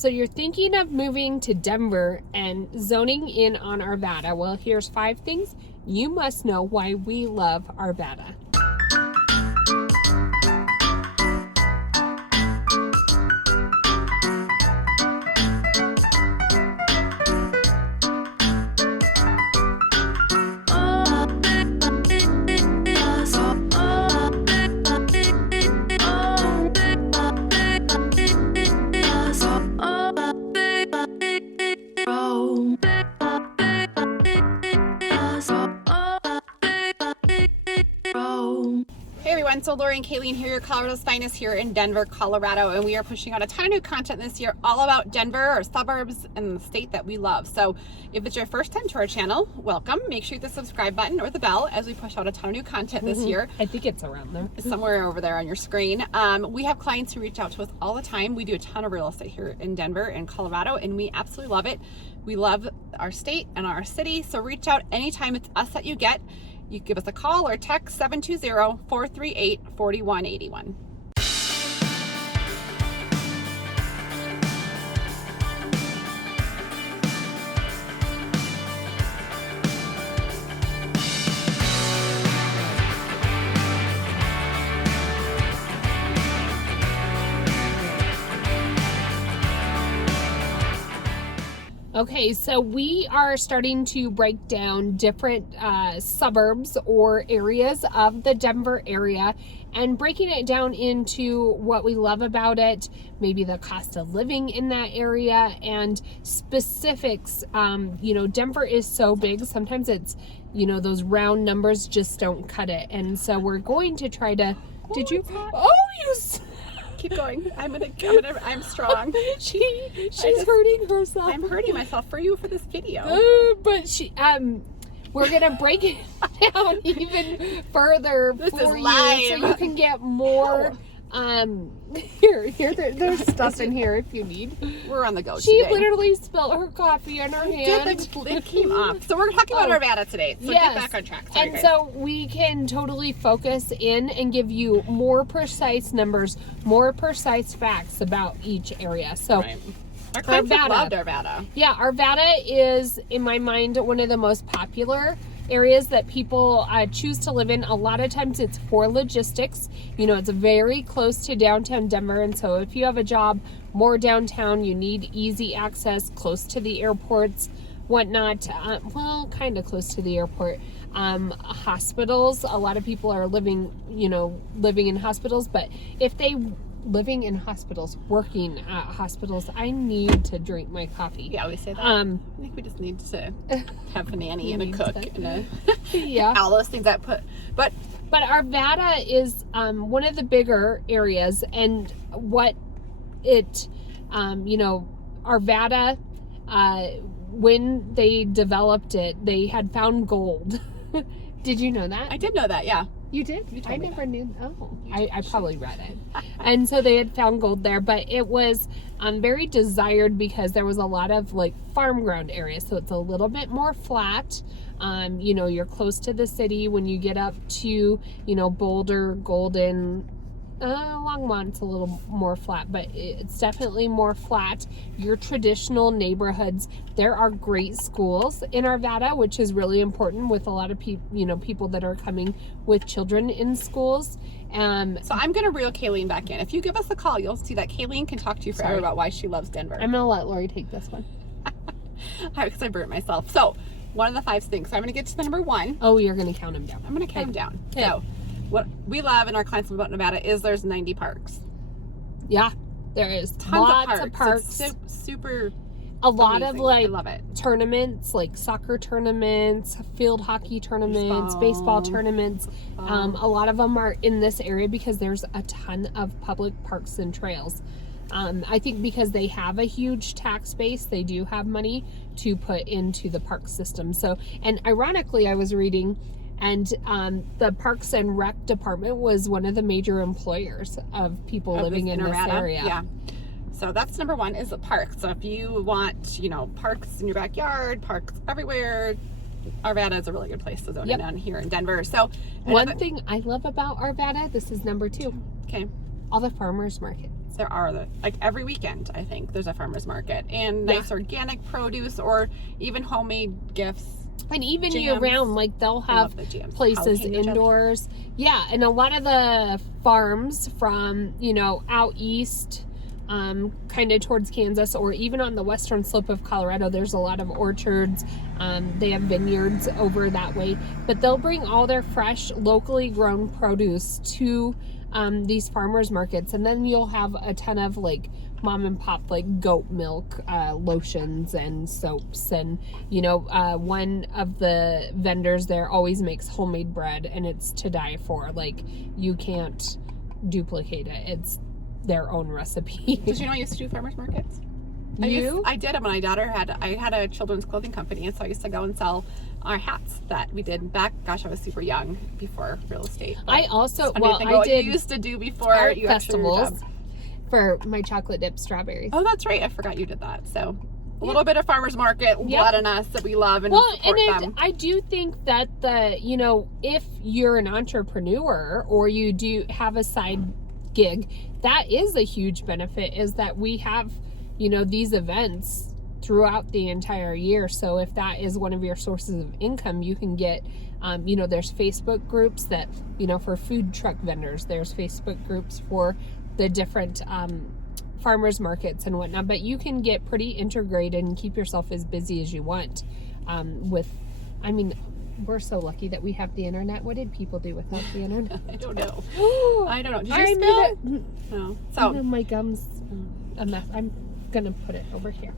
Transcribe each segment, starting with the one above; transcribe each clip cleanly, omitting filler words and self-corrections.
So you're thinking of moving to Denver and zoning in on Arvada. Well, here's 5 things you must know why we love Arvada. So Laurie and Kalene here, your Colorado's finest here in Denver, Colorado, and we are pushing out a ton of new content this year all about Denver, our suburbs, and the state that we love. So if it's your first time to our channel, welcome. Make sure you hit the subscribe button or the bell as we push out a ton of new content this year. I think it's around there. Somewhere over there on your screen. We have clients who reach out to us all the time. We do a ton of real estate here in Denver and Colorado, and we absolutely love it. We love our state and our city, so reach out anytime. It's us that you get. You can give us a call or text 720-438-4181. Okay, so we are starting to break down different suburbs or areas of the Denver area and breaking it down into what we love about it, maybe the cost of living in that area, and specifics. You know, Denver is so big, sometimes it's, you know, those round numbers just don't cut it. And so we're going to try to, Keep going. I'm strong. She's hurting herself. I'm hurting myself for you for this video. But we're gonna break it down even further for you, so you can get more. There's stuff in here if you need. We're on the go. She today. literally spilled her coffee on her hand. The lid came off. So we're talking about Arvada today. So yes. Get back on track. Sorry, guys. So we can totally focus in and give you more precise numbers, more precise facts about each area. So. Right. Our clients loved Arvada. Yeah, Arvada is, in my mind, one of the most popular areas that people choose to live in. A lot of times it's for logistics. You know, it's very close to downtown Denver, and so if you have a job more downtown, you need easy access, close to the airports, whatnot. Well, kind of close to the airport. Hospitals, a lot of people are living in hospitals, but if they living in hospitals, working at hospitals, I need to drink my coffee. Yeah, we say that. I think we just need to have a nanny and a cook and all those things that but Arvada is one of the bigger areas, and what it Arvada, when they developed it, they had found gold. Did you know that? I did know that, yeah. You did? I never knew. Oh, I probably read it. And And so they had found gold there, but it was very desired because there was a lot of like farm ground areas. So it's a little bit more flat. You know, you're close to the city. When you get up to, you know, Boulder, Golden, Longmont's a little more flat, but it's definitely more flat. Your traditional neighborhoods, there are great schools in Arvada, which is really important with a lot of people that are coming with children in schools. So I'm going to reel Kalene back in. If you give us a call, you'll see that Kalene can talk to you forever about why she loves Denver. I'm going to let Laurie take this one. Because I burnt myself. So one of the 5 things. So I'm going to get to the number 1. Oh, you're going to count them down. I'm going to count them down. Okay. So what we love and our clients love about Nevada is there's 90 parks. Yeah, there is. Tons of parks. It's super a lot amazing. of like I love it. tournaments, like soccer tournaments, field hockey tournaments, baseball tournaments. A lot of them are in this area because there's a ton of public parks and trails. I think because they have a huge tax base, they do have money to put into the park system. So, and ironically, I was reading, and the Parks and Rec department was one of the major employers of people living in this area. Yeah. So that's number 1 is the parks. So if you want, parks in your backyard, parks everywhere, Arvada is a really good place to zone in on here in Denver. So one thing I love about Arvada, this is number 2. Okay. All the farmers market. There are, like every weekend, I think, there's a farmer's market. And nice organic produce or even homemade gifts. And even year round, like they'll have places indoors. Yeah, and a lot of the farms from, you know, out east, kind of towards Kansas, or even on the western slope of Colorado, there's a lot of orchards. They have vineyards over that way. But they'll bring all their fresh, locally grown produce to these farmers markets. And then you'll have a ton of like mom and pop like goat milk lotions and soaps, and you know, one of the vendors there always makes homemade bread, and it's to die for. Like, you can't duplicate it. It's their own recipe. Did you know I used to do farmers markets? I did them when my daughter I had a children's clothing company, and so I used to go and sell our hats that we did back, gosh, I was super young before real estate. I also, I did used to do before art festivals for my chocolate dip strawberries. Oh, that's right. I forgot you did that. So a little bit of farmers market, blood in us that we love and support them. I do think that you know, if you're an entrepreneur or you do have a side gig, that is a huge benefit, is that we have, you know, these events throughout the entire year. So if that is one of your sources of income, you can get, you know, there's Facebook groups that, you know, for food truck vendors, there's Facebook groups for the different farmers markets and whatnot, but you can get pretty integrated and keep yourself as busy as you want I mean, we're so lucky that we have the internet. What did people do without the internet? I don't know. I don't know. Did you spill it? No. So my gum's a mess. I'm gonna put it over here.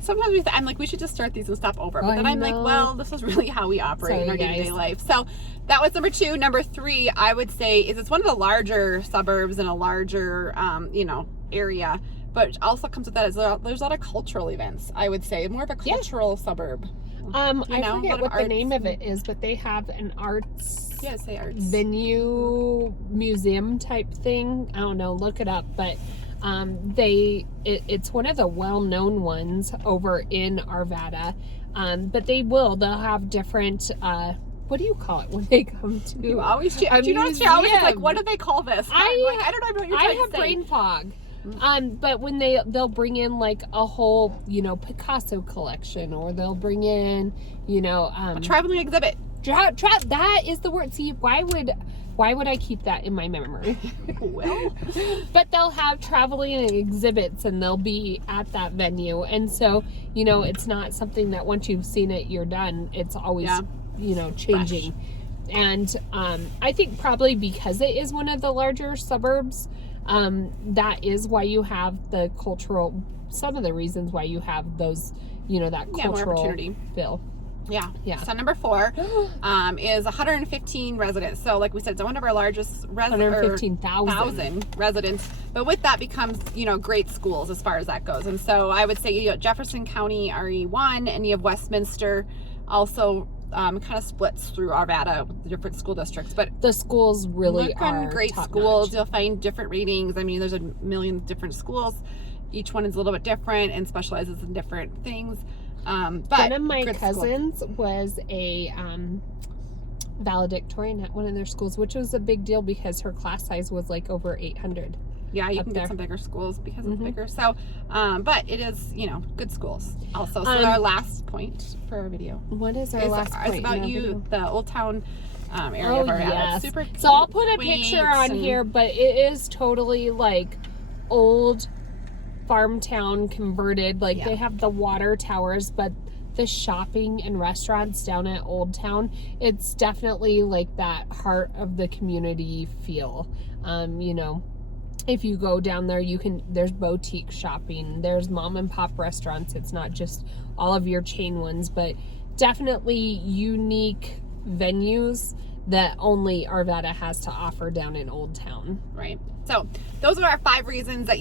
Sometimes I'm like, we should just start these and stop over. But then I'm like, well, this is really how we operate in our day-to-day life. So that was number 2. Number 3, I would say, is it's one of the larger suburbs in a larger, you know, area. But also comes with that is there's a lot of cultural events, I would say. More of a cultural suburb. I forget what the name of it is, but they have an arts venue, museum type thing. I don't know, look it up. But it's one of the well-known ones over in Arvada. But they'll have different, what do you call it when they come to? You always, do you notice you're always like, what do they call this? I don't know what you're trying to say. I have brain fog. But when they'll bring in like a whole, you know, Picasso collection, or they'll bring in, you know, a traveling exhibit. That is the word. See, why would I keep that in my memory? Well, but they'll have traveling exhibits, and they'll be at that venue, and so, you know, it's not something that once you've seen it, you're done. It's always, you know, changing. Fresh. And I think probably because it is one of the larger suburbs, that is why you have the cultural, some of the reasons why you have those, you know, that cultural feel. Yeah. So number 4 is 115 residents. So like we said, it's one of our largest 115,000 residents. But with that becomes, you know, great schools as far as that goes. And so I would say, you know, Jefferson County RE1, and you have Westminster also kind of splits through Arvada with the different school districts. But the schools really are great schools. You'll find different ratings. I mean, there's a million different schools. Each one is a little bit different and specializes in different things. But one of my cousins was a valedictorian at one of their schools, which was a big deal because her class size was like over 800. Yeah, you can get some bigger schools because it's bigger. So, but it is, you know, good schools also. So our last point for our video. What is our last point? It's about the Old Town area of Arvada. Yes. Super cute, so I'll put a picture on here, but it is totally like old farm town converted. Like they have the water towers, but the shopping and restaurants down at Old Town, it's definitely like that heart of the community feel. You know, if you go down there, there's boutique shopping, there's mom and pop restaurants. It's not just all of your chain ones, but definitely unique venues that only Arvada has to offer down in Old Town. Right. So those are our 5 reasons that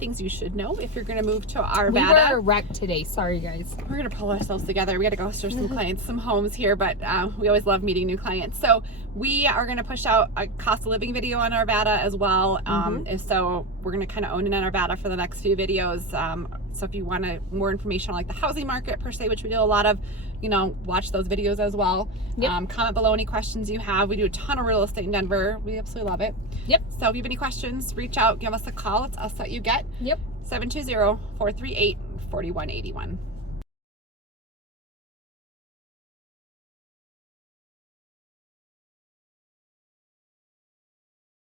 things you should know if you're going to move to Arvada. We were a wreck today. Sorry, guys. We're going to pull ourselves together. We got to go serve some clients, some homes here, but we always love meeting new clients. So we are going to push out a cost of living video on Arvada as well. So we're going to kind of own it in Arvada for the next few videos. So if you want more information on like the housing market per se, which we do a lot of, you know, watch those videos as well. Yep. Comment below any questions you have. We do a ton of real estate in Denver. We absolutely love it. Yep. So if you have any questions, reach out, give us a call. It's us that you get. Yep. 720-438-4181.